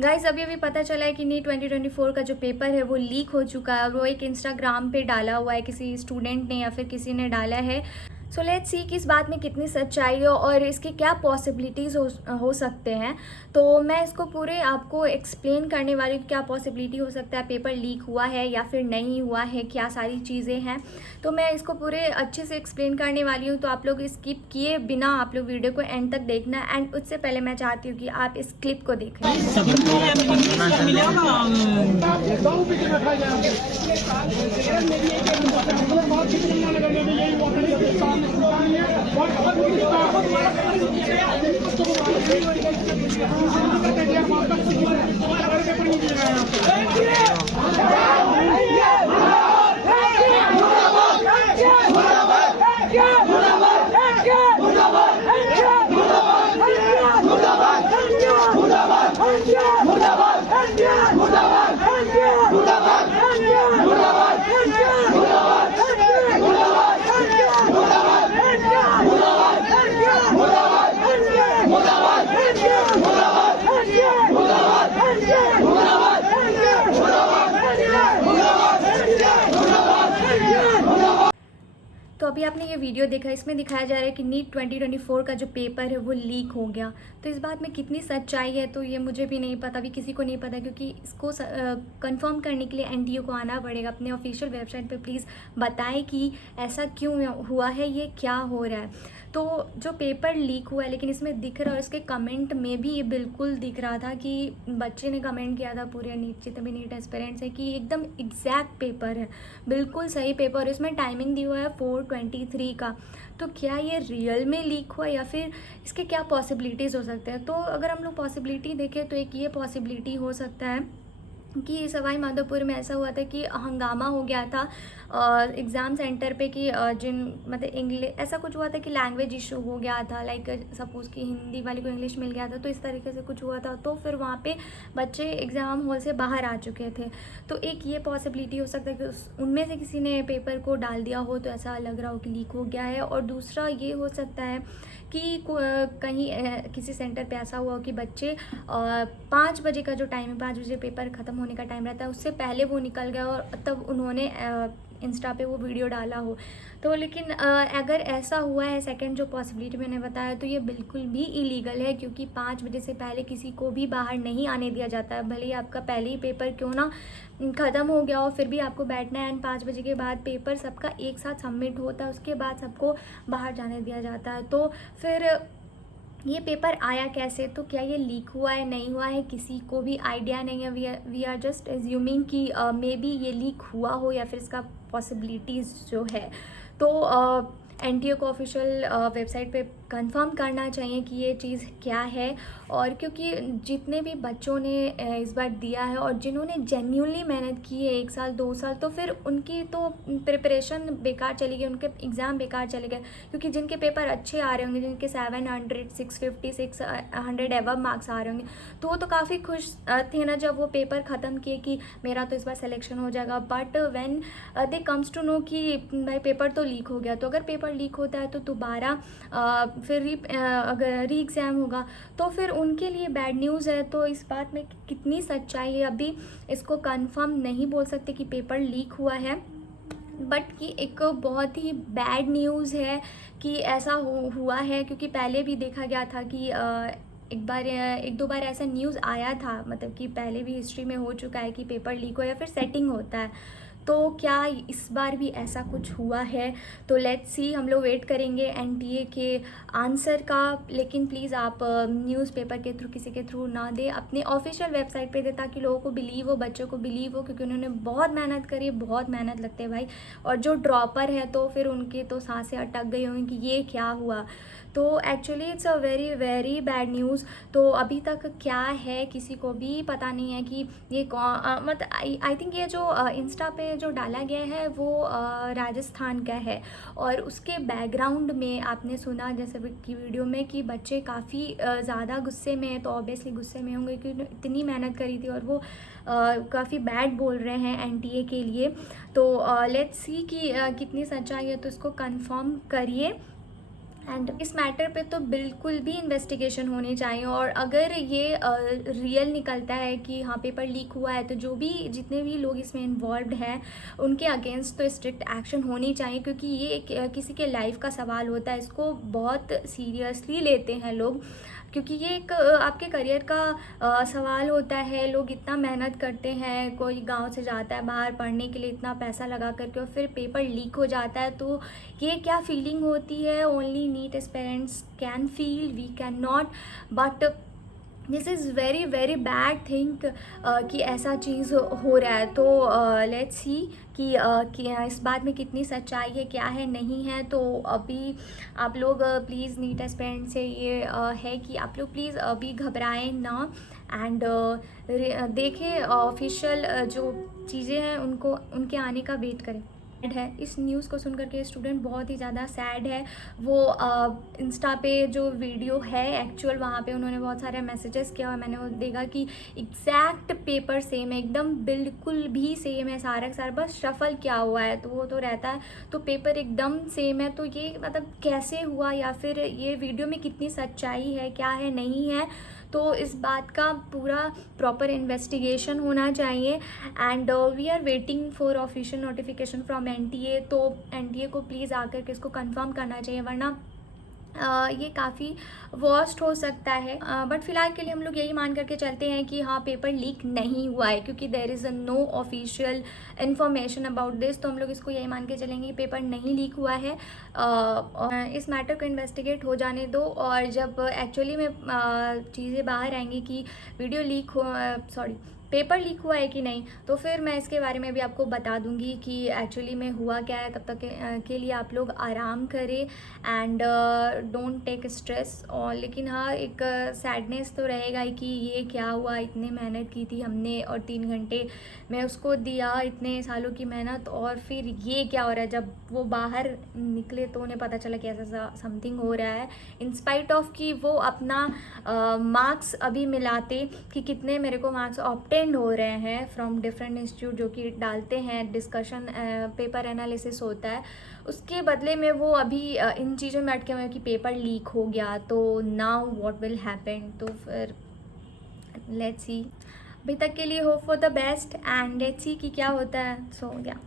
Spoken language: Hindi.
गाइस अभी अभी पता चला है कि नीट 2024 का जो पेपर है वो लीक हो चुका है और वो एक इंस्टाग्राम पे डाला हुआ है, किसी स्टूडेंट ने या फिर किसी ने डाला है। सो लेट्स सी कि इस बात में कितनी सच्चाई है और इसके क्या पॉसिबिलिटीज़ हो सकते हैं। तो मैं इसको पूरे आपको एक्सप्लेन करने वाली हूँ, क्या पॉसिबिलिटी हो सकता है, पेपर लीक हुआ है या फिर नहीं हुआ है, क्या सारी चीज़ें हैं। तो मैं इसको पूरे अच्छे से एक्सप्लेन करने वाली हूँ, तो आप लोग स्किप किए बिना आप लोग वीडियो को एंड तक देखना। एंड उससे पहले मैं चाहती हूँ कि आप इस क्लिप को देखें। तो अभी आपने ये वीडियो देखा, इसमें दिखाया जा रहा है कि नीट 2024 का जो पेपर है वो लीक हो गया। तो इस बात में कितनी सच्चाई है तो ये मुझे भी नहीं पता, अभी किसी को नहीं पता, क्योंकि इसको कंफर्म करने के लिए एनटीए को आना पड़ेगा। अपने ऑफिशियल वेबसाइट पे प्लीज़ बताएं कि ऐसा क्यों हुआ है, ये क्या हो रहा है। तो जो पेपर लीक हुआ है, लेकिन इसमें दिख रहा है, उसके कमेंट में भी ये बिल्कुल दिख रहा था कि बच्चे ने कमेंट किया था पूरे नीट जितने भी नीट एस्पिरेंट्स है कि एकदम एग्जैक्ट पेपर है, बिल्कुल सही पेपर। इसमें टाइमिंग दी हुआ है 4:23 का। तो क्या ये रियल में लीक हुआ या फिर इसके क्या पॉसिबिलिटीज़ हो सकते हैं। तो अगर हम लोग पॉसिबिलिटी देखें तो एक ये पॉसिबिलिटी हो सकता है कि सवाई माधोपुर में ऐसा हुआ था कि हंगामा हो गया था एग्ज़ाम सेंटर पे कि जिन मतलब इंग्लिश ऐसा कुछ हुआ था कि लैंग्वेज इशू हो गया था, लाइक सपोज़ कि हिंदी वाले को इंग्लिश मिल गया था, तो इस तरीके से कुछ हुआ था। तो फिर वहाँ पे बच्चे एग्ज़ाम हॉल से बाहर आ चुके थे। तो एक ये पॉसिबिलिटी हो सकता है कि उनमें से किसी ने पेपर को डाल दिया हो, तो ऐसा लग रहा हो कि लीक हो गया है। और दूसरा ये हो सकता है कि कहीं किसी सेंटर पे ऐसा हुआ हो कि बच्चे 5 बजे का जो टाइम है, 5 बजे पेपर ख़त्म होने का टाइम रहता है, उससे पहले वो निकल गया और तब उन्होंने इंस्टा पे वो वीडियो डाला हो। तो लेकिन अगर ऐसा हुआ है, सेकंड जो पॉसिबिलिटी मैंने बताया, तो ये बिल्कुल भी इलीगल है, क्योंकि 5 बजे से पहले किसी को भी बाहर नहीं आने दिया जाता है। भले ही आपका पहले ही पेपर क्यों ना ख़त्म हो गया हो, फिर भी आपको बैठना है। एंड 5 बजे के बाद पेपर सबका एक साथ सबमिट होता है, उसके बाद सबको बाहर जाने दिया जाता है। तो फिर ये पेपर आया कैसे, तो क्या ये लीक हुआ है, नहीं हुआ है, किसी को भी आइडिया नहीं है। वी आर जस्ट एज्यूमिंग कि मे बी ये लीक हुआ हो या फिर इसका पॉसिबिलिटीज़ जो है। तो एनटीए को ऑफिशियल वेबसाइट पे कंफर्म करना चाहिए कि ये चीज़ क्या है। और क्योंकि जितने भी बच्चों ने इस बार दिया है और जिन्होंने जेन्युइनली मेहनत की है 1 साल 2 साल, तो फिर उनकी तो प्रिपरेशन बेकार चली गई, उनके एग्ज़ाम बेकार चले गए। क्योंकि जिनके पेपर अच्छे आ रहे होंगे, जिनके 700 650 600 एवब मार्क्स आ रहे होंगे, तो वो तो काफ़ी खुश थे ना जब वो पेपर ख़त्म किए कि मेरा तो इस बार सिलेक्शन हो जाएगा। But when they comes to know कि भाई पेपर तो लीक हो गया, तो अगर पेपर लीक होता है तो दोबारा फिर अगर री एग्ज़ाम होगा, तो फिर उनके लिए बैड न्यूज़ है। तो इस बात में कितनी सच्चाई है अभी इसको कंफर्म नहीं बोल सकते कि पेपर लीक हुआ है, बट कि एक बहुत ही बैड न्यूज़ है कि ऐसा हुआ है। क्योंकि पहले भी देखा गया था कि एक दो बार ऐसा न्यूज़ आया था, मतलब कि पहले भी हिस्ट्री में हो चुका है कि पेपर लीक हो या फिर सेटिंग होता है। तो क्या इस बार भी ऐसा कुछ हुआ है, तो लेट्स सी, हम लोग वेट करेंगे एनटीए के आंसर का। लेकिन प्लीज़ आप न्यूज़पेपर के थ्रू, किसी के थ्रू ना दे, अपने ऑफिशियल वेबसाइट पे दे, ताकि लोगों को बिलीव हो, बच्चों को बिलीव हो, क्योंकि उन्होंने बहुत मेहनत करी, बहुत मेहनत लगते हैं भाई। और जो ड्रॉपर है तो फिर उनकी तो सांसें अटक गई होंगी कि ये क्या हुआ। तो actually it's a very very bad news. तो अभी तक क्या है किसी को भी पता नहीं है कि ये मतलब आई थिंक ये जो इंस्टा पे जो डाला गया है वो राजस्थान का है। और उसके बैकग्राउंड में आपने सुना जैसे कि वीडियो में कि बच्चे काफ़ी ज़्यादा गुस्से में हैं, तो ऑब्वियसली गुस्से में होंगे कि इतनी मेहनत करी थी और वो काफ़ी बैड बोल रहे हैं एनटीए के लिए। तो लेट्स सी कि कितनी सच्चाई है, तो इसको कंफर्म करिए। एंड इस मैटर पे तो बिल्कुल भी इन्वेस्टिगेशन होनी चाहिए, और अगर ये रियल निकलता है कि हाँ पेपर लीक हुआ है, तो जो भी जितने भी लोग इसमें इन्वॉल्व हैं उनके अगेंस्ट तो स्ट्रिक्ट एक्शन होनी चाहिए, क्योंकि ये किसी के लाइफ का सवाल होता है, इसको बहुत सीरियसली लेते हैं लोग, क्योंकि ये एक आपके करियर का सवाल होता है। लोग इतना मेहनत करते हैं, कोई गांव से जाता है बाहर पढ़ने के लिए इतना पैसा लगा करके, और फिर पेपर लीक हो जाता है, तो ये क्या फीलिंग होती है only NEET aspirants can feel, we can not. But this is very very bad thing कि ऐसा चीज़ हो रहा है। तो लेट्स सी कि इस बात में कितनी सच्चाई है, क्या है, नहीं है। तो अभी आप लोग प्लीज़ नीट एस्पिरेंट से ये है कि आप लोग प्लीज़ अभी घबराएं ना, एंड देखें ऑफिशियल जो चीज़ें हैं उनको, उनके आने का वेट करें है। इस न्यूज़ को सुनकर के स्टूडेंट बहुत ही ज़्यादा सैड है। वो इंस्टा पे जो वीडियो है एक्चुअल, वहाँ पे उन्होंने बहुत सारे मैसेजेस किया और मैंने वो देखा कि एग्जैक्ट पेपर सेम है, एकदम बिल्कुल भी सेम है, सारा का सारा बस शफल किया हुआ है, तो वो तो रहता है, तो पेपर एकदम सेम है। तो ये मतलब कैसे हुआ, या फिर ये वीडियो में कितनी सच्चाई है, क्या है, नहीं है, तो इस बात का पूरा प्रॉपर इन्वेस्टिगेशन होना चाहिए। And we are waiting for official notification from NTA. तो एनटीए को प्लीज़ आकर के इसको कंफर्म करना चाहिए, वरना ये काफ़ी वर्स्ट हो सकता है। बट फिलहाल के लिए हम लोग यही मान करके चलते हैं कि हाँ पेपर लीक नहीं हुआ है, क्योंकि there is a no official information about this. तो हम लोग इसको यही मान के चलेंगे कि पेपर नहीं लीक हुआ है। इस मैटर को इन्वेस्टिगेट हो जाने दो, और जब एक्चुअली में चीज़ें बाहर आएंगी कि वीडियो लीक हो, सॉरी पेपर लीक हुआ है कि नहीं, तो फिर मैं इसके बारे में भी आपको बता दूंगी कि एक्चुअली में हुआ क्या है। तब तक के लिए आप लोग आराम करें एंड डोंट टेक स्ट्रेस। और लेकिन हाँ एक सैडनेस तो रहेगा ही कि ये क्या हुआ, इतने मेहनत की थी हमने और 3 घंटे मैं उसको दिया, इतने सालों की मेहनत, और फिर ये क्या हो रहा है। जब वो बाहर निकले तो उन्हें पता चला कि ऐसा समथिंग हो रहा है, इंस्पाइट ऑफ कि वो अपना मार्क्स अभी मिलाते कि कितने मेरे को मार्क्स ऑप्टेन हो रहे हैं फ्रॉम डिफरेंट इंस्टीट्यूट, जो कि डालते हैं डिस्कशन, पेपर एनालिसिस होता है, उसके बदले में वो अभी इन चीज़ों में अटके हुए हैं कि पेपर लीक हो गया, तो नाउ व्हाट विल हैपन। तो फिर लेट्स सी, अभी तक के लिए hope for the best and let's see कि क्या होता है। सो या